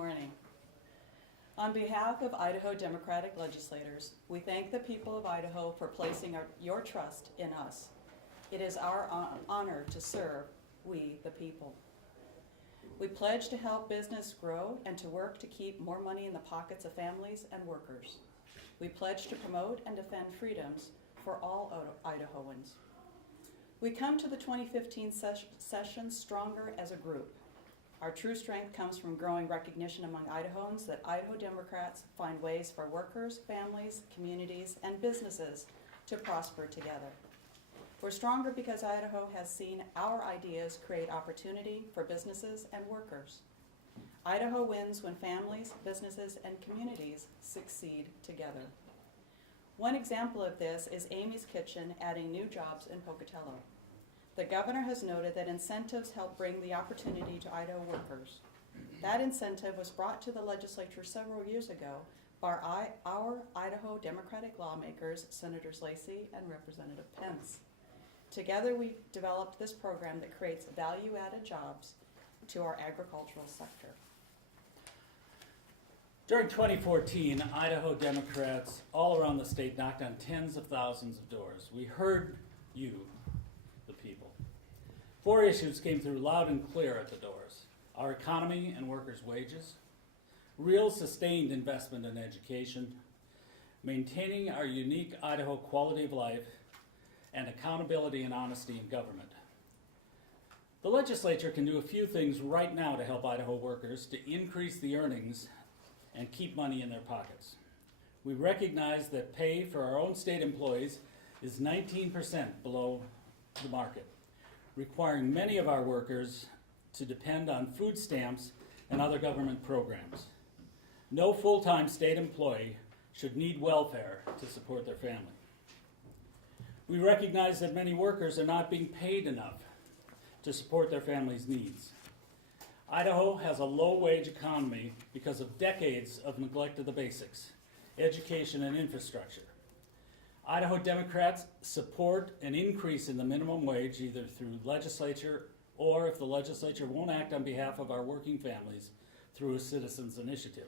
morning. On behalf of Idaho Democratic legislators, we thank the people of Idaho for placing your trust in us. It is our honor to serve we, the people. We pledge to help business grow and to work to keep more money in the pockets of families and workers. We pledge to promote and defend freedoms for all Idahoans. We come to the 2015 session stronger as a group. Our true strength comes from growing recognition among Idahoans that Idaho Democrats find ways for workers, families, communities, and businesses to prosper together. We're stronger because Idaho has seen our ideas create opportunity for businesses and workers. Idaho wins when families, businesses, and communities succeed together. One example of this is Amy's Kitchen adding new jobs in Pocatello. The governor has noted that incentives help bring the opportunity to Idaho workers. That incentive was brought to the legislature several years ago by our Idaho Democratic lawmakers, Senators Lacey and Representative Pence. Together, we developed this program that creates value-added jobs to our agricultural sector. During 2014, Idaho Democrats all around the state knocked on tens of thousands of doors. We heard you, the people. 4 issues came through loud and clear at the doors: our economy and workers' wages, real sustained investment in education, maintaining our unique Idaho quality of life, and accountability and honesty in government. The legislature can do a few things right now to help Idaho workers to increase the earnings and keep money in their pockets. We recognize that pay for our own state employees is 19% below the market, requiring many of our workers to depend on food stamps and other government programs. No full-time state employee should need welfare to support their family. We recognize that many workers are not being paid enough to support their families' needs. Idaho has a low-wage economy because of decades of neglect of the basics, education and infrastructure. Idaho Democrats support an increase in the minimum wage either through legislature or, if the legislature won't act on behalf of our working families, through a citizens' initiative.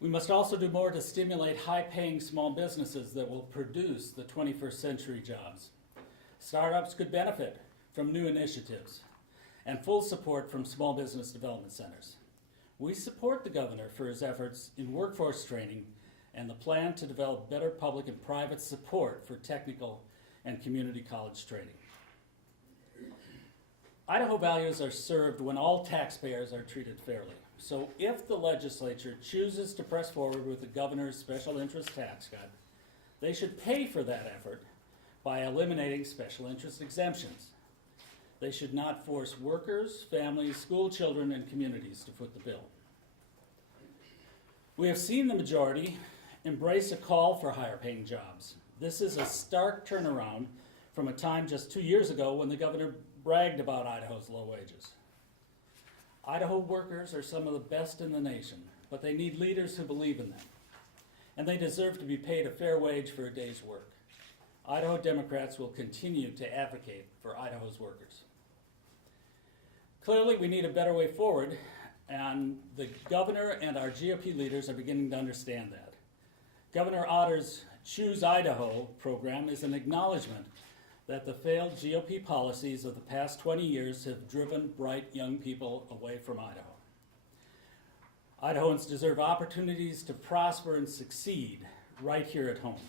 We must also do more to stimulate high-paying small businesses that will produce the 21st century jobs. Startups could benefit from new initiatives and full support from small business development centers. We support the governor for his efforts in workforce training and the plan to develop better public and private support for technical and community college training. Idaho values are served when all taxpayers are treated fairly. So if the legislature chooses to press forward with the governor's special interest tax cut, they should pay for that effort by eliminating special interest exemptions. They should not force workers, families, school children, and communities to foot the bill. We have seen the majority embrace a call for higher paying jobs. This is a stark turnaround from a time just 2 years ago when the governor bragged about Idaho's low wages. Idaho workers are some of the best in the nation, but they need leaders who believe in them, and they deserve to be paid a fair wage for a day's work. Idaho Democrats will continue to advocate for Idaho's workers. Clearly, we need a better way forward, and the governor and our GOP leaders are beginning to understand that. Governor Otter's Choose Idaho program is an acknowledgement that the failed GOP policies of the past 20 years have driven bright young people away from Idaho. Idahoans deserve opportunities to prosper and succeed right here at home.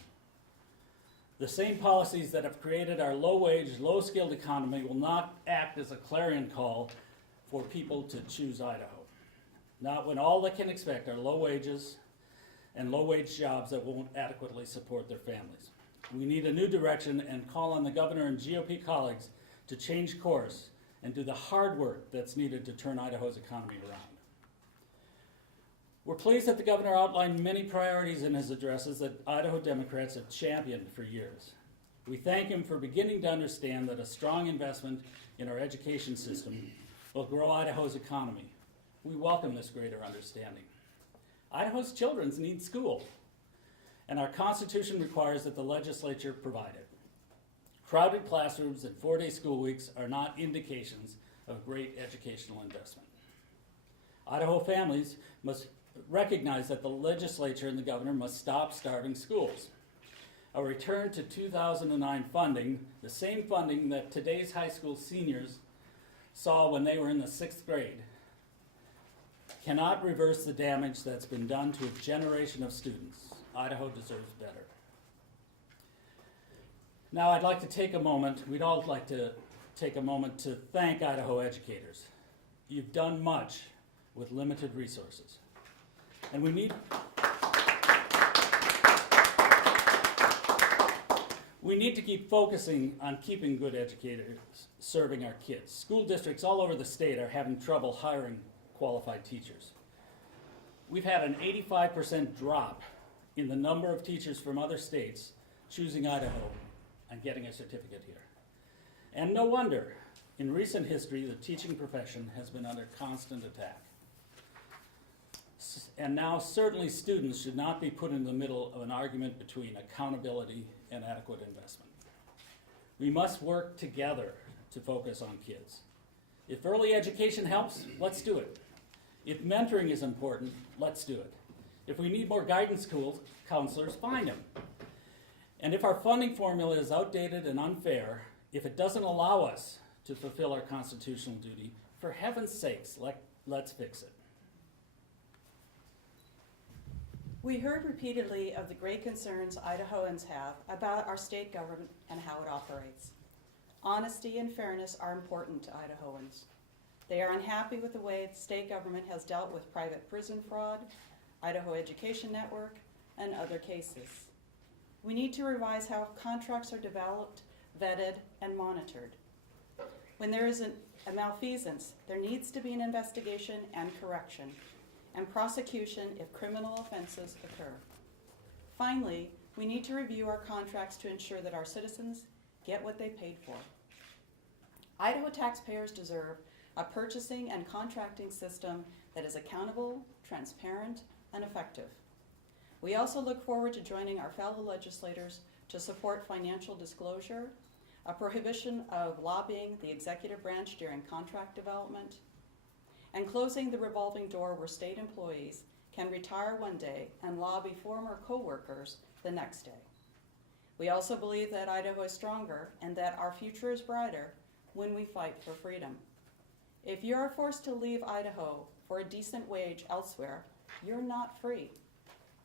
The same policies that have created our low-wage, low-skilled economy will not act as a clarion call for people to choose Idaho. Not when all they can expect are low wages and low-wage jobs that won't adequately support their families. We need a new direction and call on the governor and GOP colleagues to change course and do the hard work that's needed to turn Idaho's economy around. We're pleased that the governor outlined many priorities in his addresses that Idaho Democrats have championed for years. We thank him for beginning to understand that a strong investment in our education system will grow Idaho's economy. We welcome this greater understanding. Idaho's children need school, and our Constitution requires that the legislature provide it. Crowded classrooms and 4-day school weeks are not indications of great educational investment. Idaho families must recognize that the legislature and the governor must stop starving schools. A return to 2009 funding, the same funding that today's high school seniors saw when they were in the 6th grade, cannot reverse the damage that's been done to a generation of students. Idaho deserves better. Now I'd like to take a moment, we'd all like to take a moment to thank Idaho educators. You've done much with limited resources. And we need to keep focusing on keeping good educators serving our kids. School districts all over the state are having trouble hiring qualified teachers. We've had an 85% drop in the number of teachers from other states choosing Idaho and getting a certificate here. And no wonder, in recent history, the teaching profession has been under constant attack. And now certainly students should not be put in the middle of an argument between accountability and adequate investment. We must work together to focus on kids. If early education helps, let's do it. If mentoring is important, let's do it. If we need more guidance counselors, find them. And if our funding formula is outdated and unfair, if it doesn't allow us to fulfill our constitutional duty, for heaven's sakes, let's fix it. We heard repeatedly of the great concerns Idahoans have about our state government and how it operates. Honesty and fairness are important to Idahoans. They are unhappy with the way the state government has dealt with private prison fraud, Idaho Education Network, and other cases. We need to revise how contracts are developed, vetted, and monitored. When there is a malfeasance, there needs to be an investigation and correction, and prosecution if criminal offenses occur. Finally, we need to review our contracts to ensure that our citizens get what they paid for. Idaho taxpayers deserve a purchasing and contracting system that is accountable, transparent, and effective. We also look forward to joining our fellow legislators to support financial disclosure, a prohibition of lobbying the executive branch during contract development, and closing the revolving door where state employees can retire one day and lobby former co-workers the next day. We also believe that Idaho is stronger and that our future is brighter when we fight for freedom. If you are forced to leave Idaho for a decent wage elsewhere, you're not free.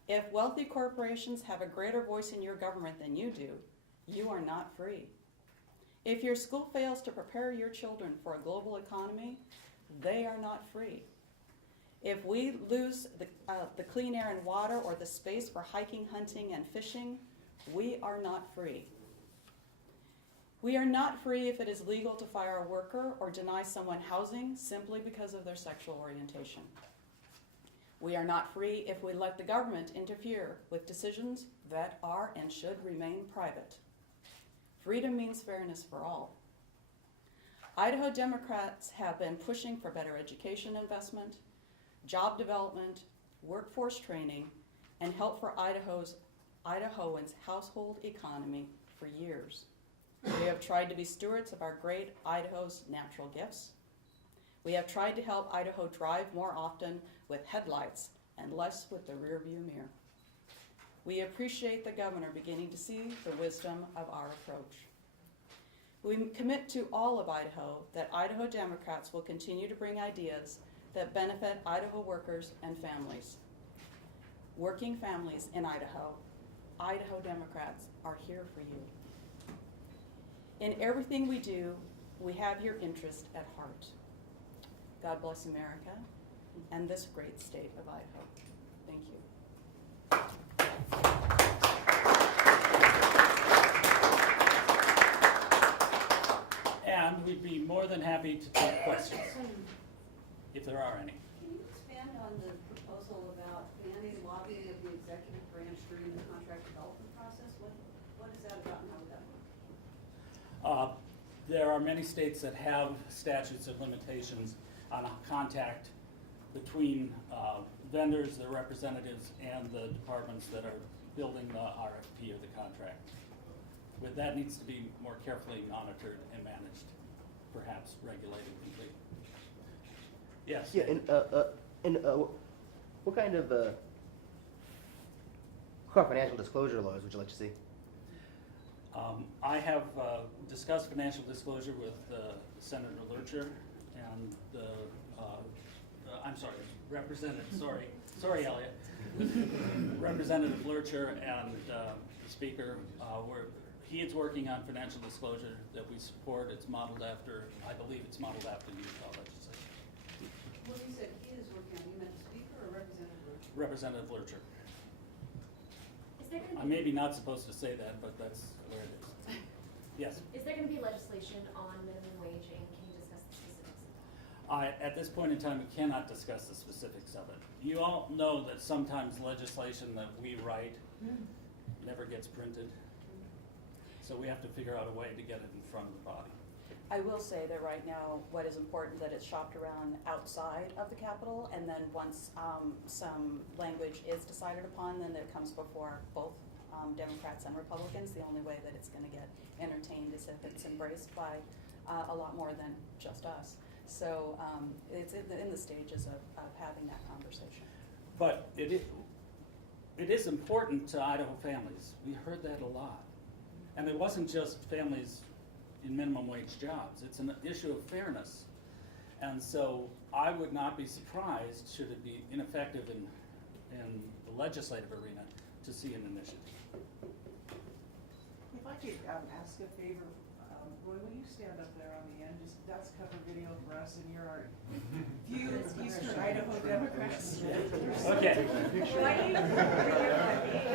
If wealthy corporations have a greater voice in your government than you do, you are not free. If your school fails to prepare your children for a global economy, they are not free. If we lose the clean air and water or the space for hiking, hunting, and fishing, we are not free. We are not free if it is legal to fire a worker or deny someone housing simply because of their sexual orientation. We are not free if we let the government interfere with decisions that are and should remain private. Freedom means fairness for all. Idaho Democrats have been pushing for better education investment, job development, workforce training, and help for Idahoans' household economy for years. We have tried to be stewards of our great Idaho's natural gifts. We have tried to help Idaho drive more often with headlights and less with the rearview mirror. We appreciate the governor beginning to see the wisdom of our approach. We commit to all of Idaho that Idaho Democrats will continue to bring ideas that benefit Idaho workers and families. Working families in Idaho, Idaho Democrats are here for you. In everything we do, we have your interest at heart. God bless America and this great state of Idaho. Thank you. And we'd be more than happy to take questions, if there are any. Can you expand on the proposal about banning lobbying of the executive branch during the contract development process? What is that about and how would that work? There are many states that have statutes of limitations on contact between vendors, their representatives, and the departments that are building the RFP or the contract. But that needs to be more carefully monitored and managed, perhaps regulated completely. Yes? Yeah, and And what kind of financial disclosure laws would you like to see? I have discussed financial disclosure with Senator Lurcher and I'm sorry, Representative, sorry Elliot. Representative Lurcher and the Speaker, he is working on financial disclosure that we support. It's modeled after, I believe it's modeled after Utah legislation. When you said he is working on, you meant the speaker or Representative Lurcher? Representative Lurcher. Is there I'm maybe not supposed to say that, but that's where it is. Yes. Is there going to be legislation on minimum wage, and can you discuss the specifics of that? At this point in time, we cannot discuss the specifics of it. You all know that sometimes legislation that we write never gets printed. So we have to figure out a way to get it in front of the body. I will say that right now, what is important that it's shopped around outside of the Capitol, and then once some language is decided upon, then it comes before both Democrats and Republicans. The only way that it's going to get entertained is if it's embraced by a lot more than just us. So it's in the stages of having that conversation. But it is important to Idaho families. We heard that a lot. And it wasn't just families in minimum wage jobs. It's an issue of fairness. And so I would not be surprised, should it be ineffective in the legislative arena, to see an initiative. If I could ask a favor, Roy, will you stand up there on the end? That's cover video for us, and you're our few Eastern Idaho Democrats. Okay.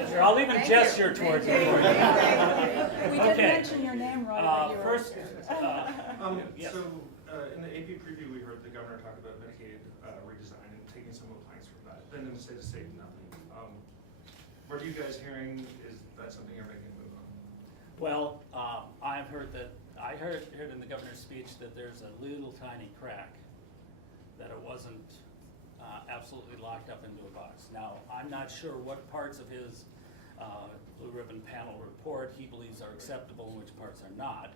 Here, I'll even gesture towards you. We did Okay. mention your name, Roy, but you were. First, yes. So, in the AP preview, we heard the governor talk about Medicaid redesign and taking some of the planks from that. Then to say to save nothing. What are you guys hearing? Is that something you're making a move on? Well, I've heard that, I heard in the governor's speech that there's a little tiny crack, that it wasn't absolutely locked up into a box. Now, I'm not sure what parts of his Blue Ribbon Panel report he believes are acceptable and which parts are not.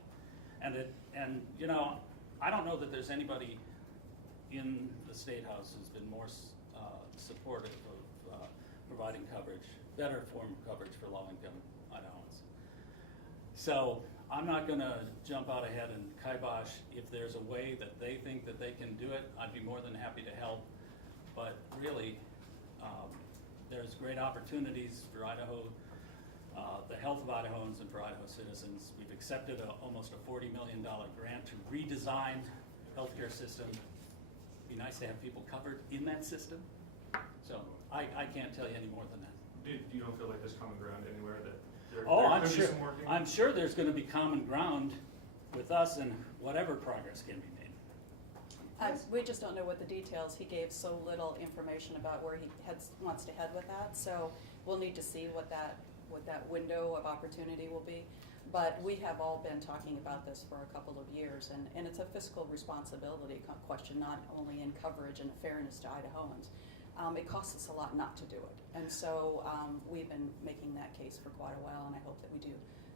And you know, I don't know that there's anybody in the State House who's been more supportive of providing coverage, better form of coverage for low-income Idahoans. So I'm not gonna jump out ahead and kibosh. If there's a way that they think that they can do it, I'd be more than happy to help. But really, there's great opportunities for Idaho, the health of Idahoans and for Idaho citizens. We've accepted almost a $40 million grant to redesign the healthcare system. It'd be nice to have people covered in that system. So I can't tell you any more than that. You don't feel like there's common ground anywhere that there I'm could be sure. some working? I'm sure there's going to be common ground with us and whatever progress can be made. We just don't know what the details. He gave so little information about where he wants to head with that. So we'll need to see what that window of opportunity will be. But we have all been talking about this for a couple of years, and it's a fiscal responsibility question, not only in coverage and fairness to Idahoans. It costs us a lot not to do it. And so we've been making that case for quite a while, and I hope that we do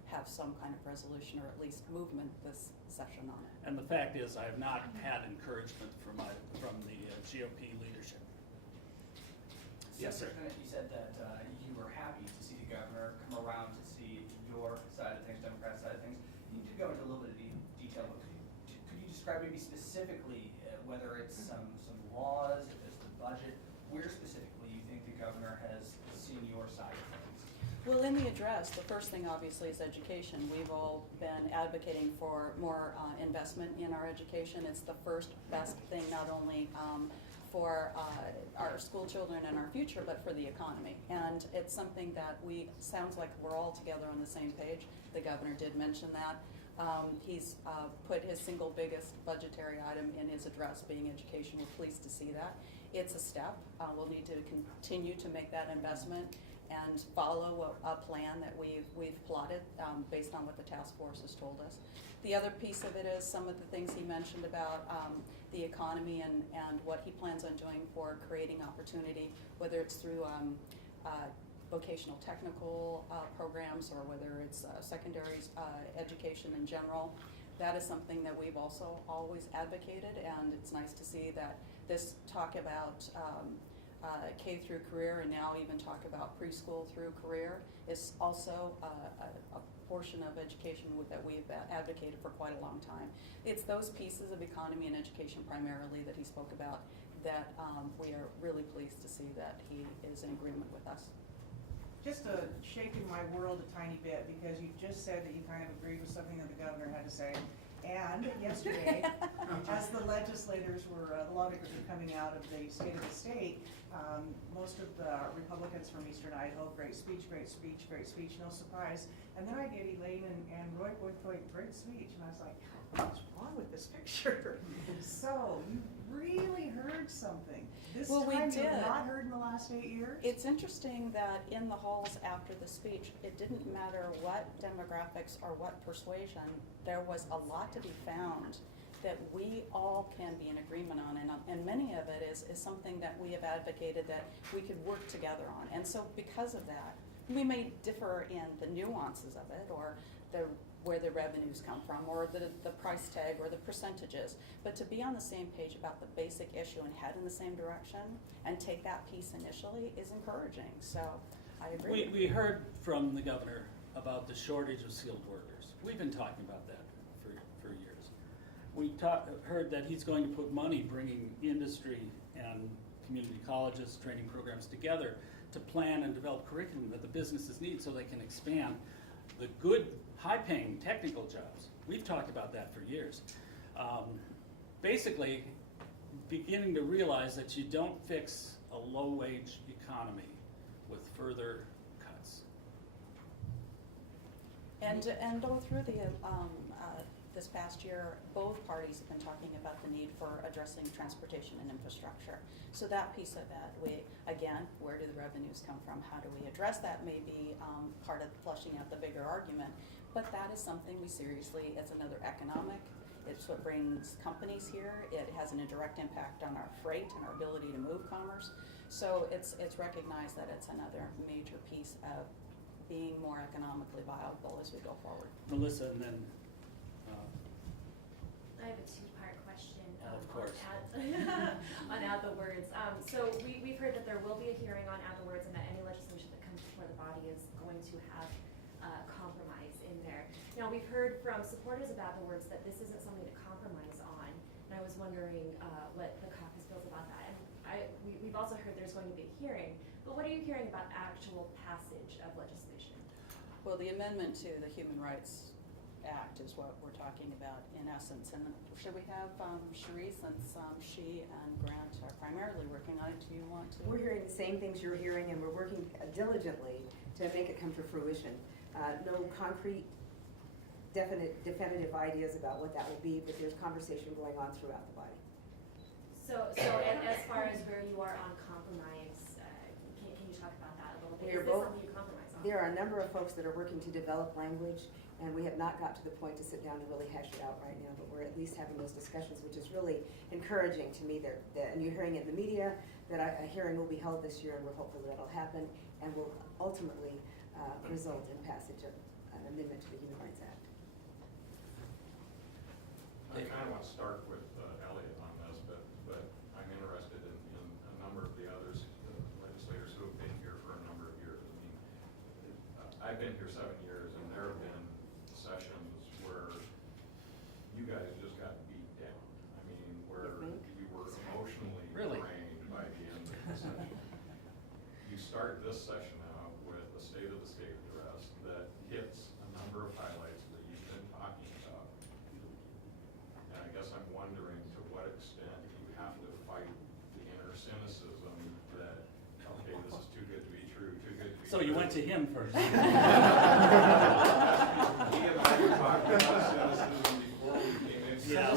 have some kind of resolution or at least movement this session on it. And the fact is, I have not had encouragement from the GOP leadership. Yes, sir. Senator, you said that you were happy to see the governor come around to see your side of things, Democrat side of things. You did go into a little bit of detail. Could you describe maybe specifically whether it's some laws, if it's the budget, where specifically you think the governor has seen your side of things? Well, in the address, the first thing obviously is education. We've all been advocating for more investment in our education. It's the first best thing, not only for our school children and our future, but for the economy. And it's something that sounds like we're all together on the same page. The governor did mention that. He's put his single biggest budgetary item in his address being education. We're pleased to see that. It's a step. We'll need to continue to make that investment and follow a plan that we've plotted based on what the task force has told us. The other piece of it is some of the things he mentioned about the economy and what he plans on doing for creating opportunity, whether it's through vocational technical programs or whether it's secondary education in general. That is something that we've also always advocated, and it's nice to see that this talk about K through career, and now even talk about preschool through career, is also a portion of education that we've advocated for quite a long time. It's those pieces of economy and education primarily that he spoke about that we are really pleased to see that he is in agreement with us. Just shaking my world a tiny bit, because you just said that you kind of agreed with something that the governor had to say. And yesterday, as the legislators were, the lawmakers were coming out of the State of the State, most of the Republicans from Eastern Idaho, great speech, no surprise. And then I get Elaine and Roy both going, great speech, and I was like, what's wrong with this picture? So, you really heard something. This Well, we time you did. have not heard in the last 8 years? It's interesting that in the halls after the speech, it didn't matter what demographics or what persuasion, there was a lot to be found that we all can be in agreement on, and many of it is something that we have advocated that we could work together on. And so because of that, we may differ in the nuances of it, or where the revenues come from, or the price tag, or the percentages. But to be on the same page about the basic issue and head in the same direction and take that piece initially is encouraging. So I agree. We heard from the governor about the shortage of skilled workers. We've been talking about that for years. We heard that he's going to put money bringing industry and community colleges, training programs together to plan and develop curriculum that the businesses need so they can expand the good, high-paying technical jobs. We've talked about that for years. Basically, beginning to realize that you don't fix a low-wage economy with further cuts. And all through this past year, both parties have been talking about the need for addressing transportation and infrastructure. So that piece of it, again, where do the revenues come from? How do we address that? May be part of flushing out the bigger argument. But that is something we seriously, it's another economic, it's what brings companies here. It has an indirect impact on our freight and our ability to move commerce. So it's recognized that it's another major piece of being more economically viable as we go forward. Melissa, and then, I have a two-part question. Of course. On Add the Words. So we've heard that there will be a hearing on Add the Words, and that any legislation that comes before the body is going to have compromise in there. Now, we've heard from supporters of Add the Words that this isn't something to compromise on, and I was wondering what the caucus feels about that. And we've also heard there's going to be a hearing, but what are you hearing about actual passage of legislation? Well, the amendment to the Human Rights Act is what we're talking about in essence. And should we have Cherie, since she and Grant are primarily working on it, do you want to? We're hearing the same things you're hearing, and we're working diligently to make it come to fruition. No concrete, definitive ideas about what that will be, but there's conversation going on throughout the body. So and as far as where you are on compromise, can you talk about that a little bit? Is this something you compromise on? There are a number of folks that are working to develop language, and we have not got to the point to sit down to really hash it out right now, but we're at least having those discussions, which is really encouraging to me. And you're hearing it in the media that a hearing will be held this year, and we're hopeful that'll happen and will ultimately result in passage of an amendment to the Human Rights Act. I kind of want to start with Elliot on this, but I'm interested in a number of the others, legislators who have been here for a number of years. I mean, I've been here 7 years, and there have been sessions where you guys just got beat down. I mean, where you were emotionally Really? drained by the end of the session. You start this session out with a State of the State address that hits a number of highlights that you've been talking about. And I guess I'm wondering to what extent you have to fight the inner cynicism that, okay, this is too good to be true, too good to be so you went to him first. He and I were talking about cynicism before we came in. Yeah,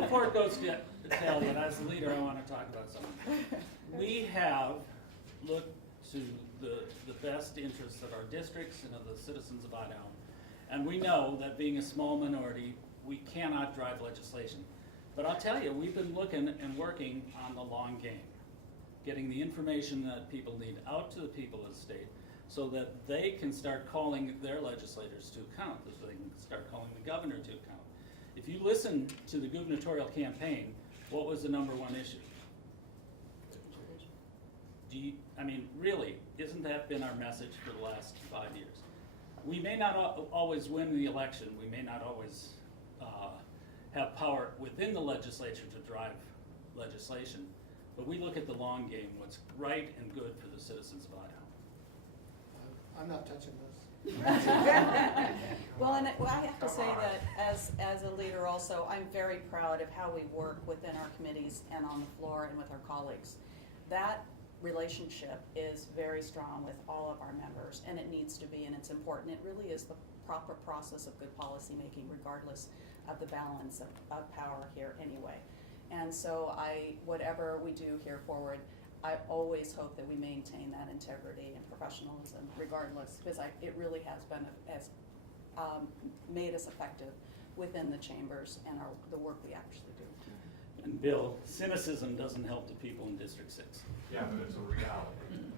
before it goes to Elliot, as the leader, I want to talk about something. We have looked to the best interests of our districts and of the citizens of Idaho. And we know that being a small minority, we cannot drive legislation. But I'll tell you, we've been looking and working on the long game, getting the information that people need out to the people of the state so that they can start calling their legislators to account, so they can start calling the governor to account. If you listen to the gubernatorial campaign, What was the number one issue? I mean, really, isn't that been our message for the last 5 years? We may not always win the election, we may not always have power within the legislature to drive legislation, but we look at the long game, what's right and good for the citizens of Idaho. I'm not touching this. Well, and I have to say that as a leader also, I'm very proud of how we work within our committees and on the floor and with our colleagues. That relationship is very strong with all of our members, and it needs to be, and it's important. It really is the proper process of good policymaking, regardless of the balance of power here anyway. And so whatever we do here forward, I always hope that we maintain that integrity and professionalism regardless, because it really has made us effective within the chambers and the work we actually do. And Bill, cynicism doesn't help the people in District 6. Yeah, but it's a reality.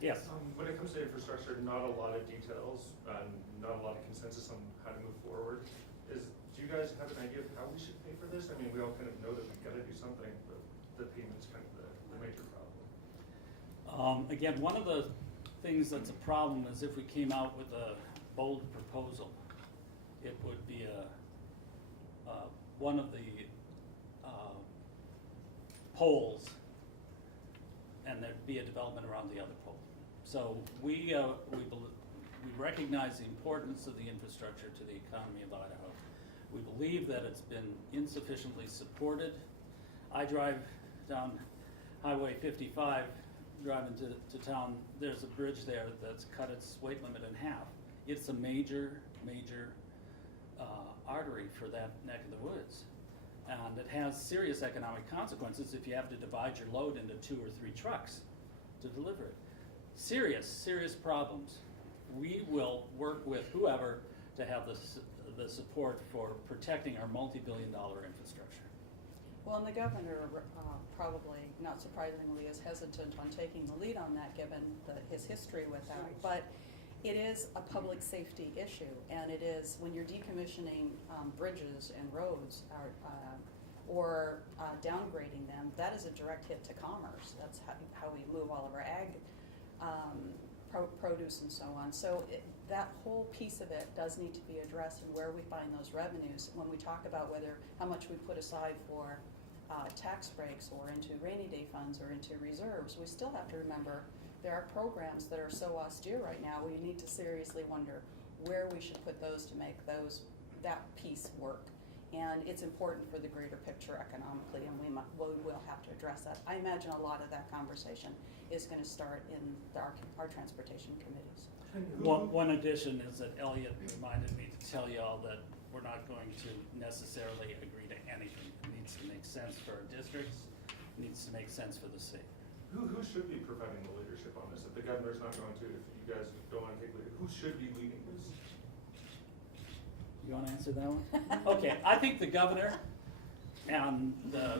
Yes? When it comes to infrastructure, not a lot of details, not a lot of consensus on how to move forward. Do you guys have an idea of how we should pay for this? I mean, we all kind of know that we've got to do something, but the payment's kind of the major problem. Again, one of the things that's a problem is if we came out with a bold proposal, it would be one of the poles, and there'd be a development around the other pole. So we recognize the importance of the infrastructure to the economy of Idaho. We believe that it's been insufficiently supported. I drive down Highway 55, driving to town. There's a bridge there that's cut its weight limit in half. It's a major artery for that neck of the woods. And it has serious economic consequences if you have to divide your load into 2 or 3 trucks to deliver it. Serious problems. We will work with whoever to have the support for protecting our multi-billion-dollar infrastructure. Well, and the governor probably, not surprisingly, is hesitant on taking the lead on that given his history with that. But it is a public safety issue, and it is when you're decommissioning bridges and roads or downgrading them, that is a direct hit to commerce. That's how we move all of our ag produce and so on. So that whole piece of it does need to be addressed, and where we find those revenues when we talk about how much we put aside for tax breaks or into rainy day funds or into reserves. We still have to remember there are programs that are so austere right now. We need to seriously wonder where we should put those to make that piece work. And it's important for the greater picture economically, and we will have to address that. I imagine a lot of that conversation is going to start in our transportation committees. One addition is that Elliot reminded me to tell you all that we're not going to necessarily agree to anything. It needs to make sense for our districts, it needs to make sense for the state. Who should be providing the leadership on this? If the governor's not going to, if you guys don't want to take leadership, who should be leading this? You want to answer that one? Okay, I think the governor and the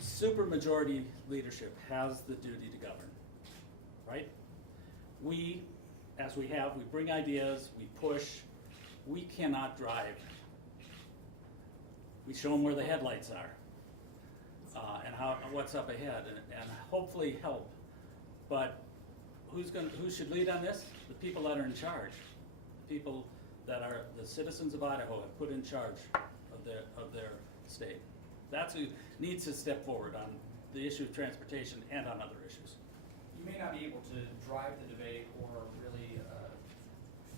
supermajority leadership has the duty to govern, right? We bring ideas, we push, we cannot drive. We show them where the headlights are and what's up ahead, and hopefully help. But who should lead on this? The people that are in charge, the people that are the citizens of Idaho have put in charge of their state. That's who needs to step forward on the issue of transportation and on other issues. You may not be able to drive the debate or really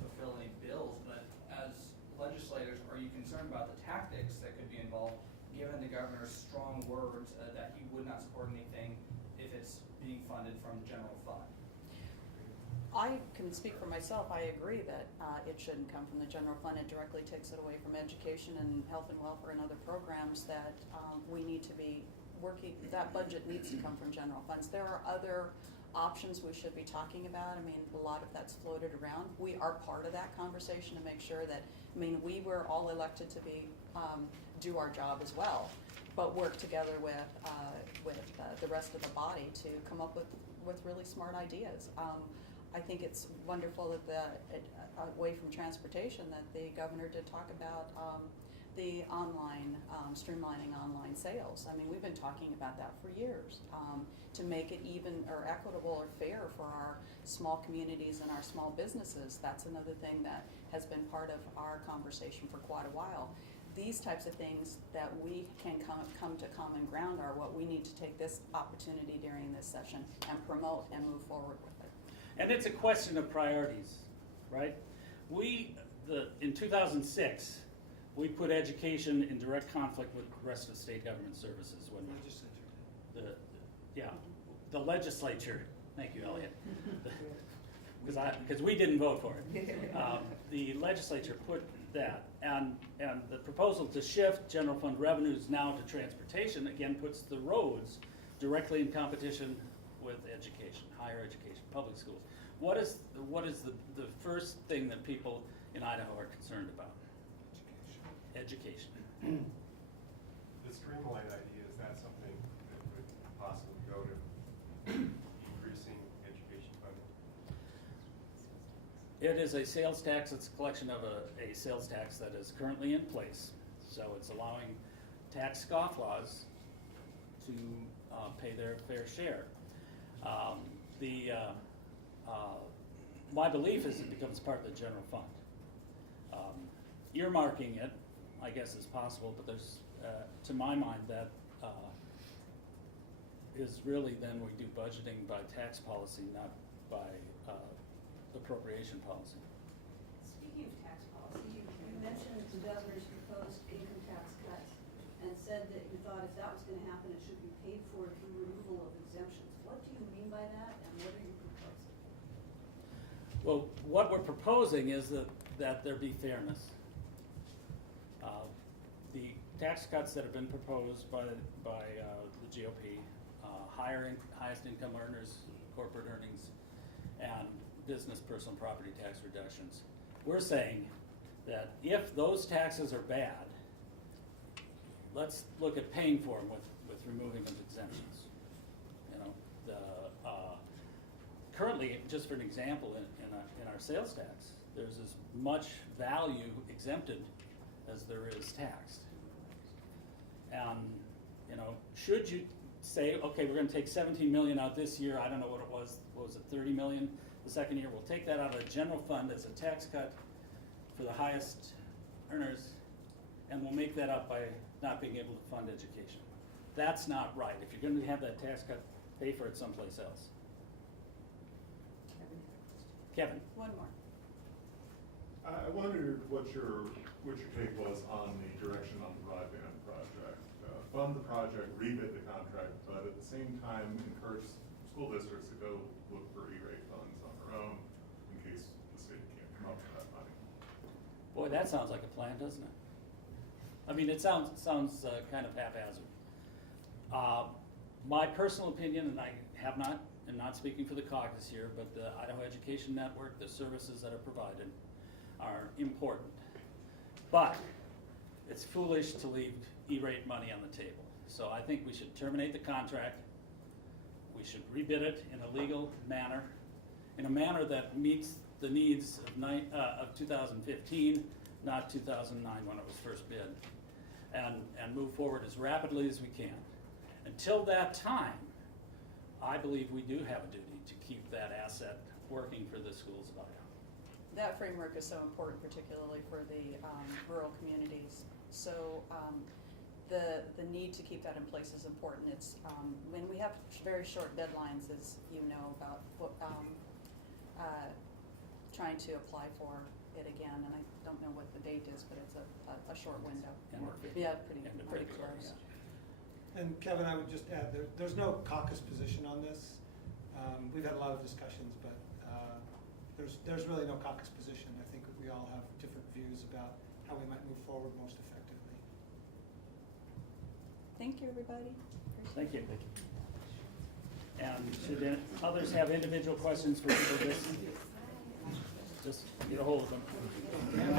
fulfill any bills, but as legislators, are you concerned about the tactics that could be involved, given the governor's strong words that he would not support anything if it's being funded from the general fund? I can speak for myself. I agree that it shouldn't come from the general fund. It directly takes it away from education and health and welfare and other programs that we need to be working. That budget needs to come from general funds. There are other options we should be talking about. I mean, a lot of that's floated around. We are part of that conversation to make sure that, we were all elected to do our job as well, but work together with the rest of the body to come up with really smart ideas. I think it's wonderful that away from transportation, that the governor did talk about the online, streamlining online sales. I mean, we've been talking about that for years, to make it even or equitable or fair for our small communities and our small businesses. That's another thing that has been part of our conversation for quite a while. These types of things that we can come to common ground are what we need to take this opportunity during this session and promote and move forward with it. And it's a question of priorities, right? In 2006, we put education in direct conflict with the rest of state government services when the legislature, thank you, Elliot, because we didn't vote for it. The legislature put that, and the proposal to shift general fund revenues now to transportation, again, puts the roads directly in competition with education, higher education, public schools. What is the first thing that people in Idaho are concerned about? Education. The streamline idea, is that something that could possibly go to increasing education funding? It is a sales tax. It's a collection of a sales tax that is currently in place. So it's allowing tax scofflaws to pay their fair share. My belief is it becomes part of the general fund. Earmarking it, I guess, is possible, but there's, to my mind, that is really then we do budgeting by tax policy, not by appropriation policy. Speaking of tax policy, you mentioned the governor's proposed income tax cuts and said that you thought if that was gonna happen, it should be paid for through removal of exemptions. What do you mean by that, and what are you proposing? Well, what we're proposing is that there be fairness. The tax cuts that have been proposed by the GOP, highest income earners, corporate earnings, and business personal property tax reductions. We're saying that if those taxes are bad, let's look at paying for them with removing of exemptions. You know, currently, just for an example, in our sales tax, there's as much value exempted as there is taxed. And, you know, should you say, okay, we're gonna take 17 million out this year, I don't know what was it, 30 million the second year, we'll take that out of the general fund as a tax cut for the highest earners, and we'll make that up by not being able to fund education. That's not right. If you're gonna have that tax cut, pay for it someplace else. Kevin? One more. I wondered what your take was on the direction on the broadband project. Fund the project, rebid the contract, but at the same time encourage school districts to go look for E-rate funds on their own in case the state can't come up with that money. Boy, that sounds like a plan, doesn't it? I mean, it sounds kind of haphazard. My personal opinion, and I have not, and not speaking for the caucus here, but the Idaho Education Network, the services that are provided are important. But it's foolish to leave E-rate money on the table. So I think we should terminate the contract. We should rebid it in a legal manner, in a manner that meets the needs of 2015, not 2009 when it was first bid, and move forward as rapidly as we can. Until that time, I believe we do have a duty to keep that asset working for the schools of Idaho. That framework is so important, particularly for the rural communities. So the need to keep that in place is important. It's when we have very short deadlines, as you know, about trying to apply for it again, and I don't know what the date is, but it's a short window. Yeah, pretty close. And Kevin, I would just add, there's no caucus position on this. We've had a lot of discussions, but there's really no caucus position. I think we all have different views about how we might move forward most effectively. Thank you, everybody. Thank you. And should others have individual questions for people listening? Just get a hold of them.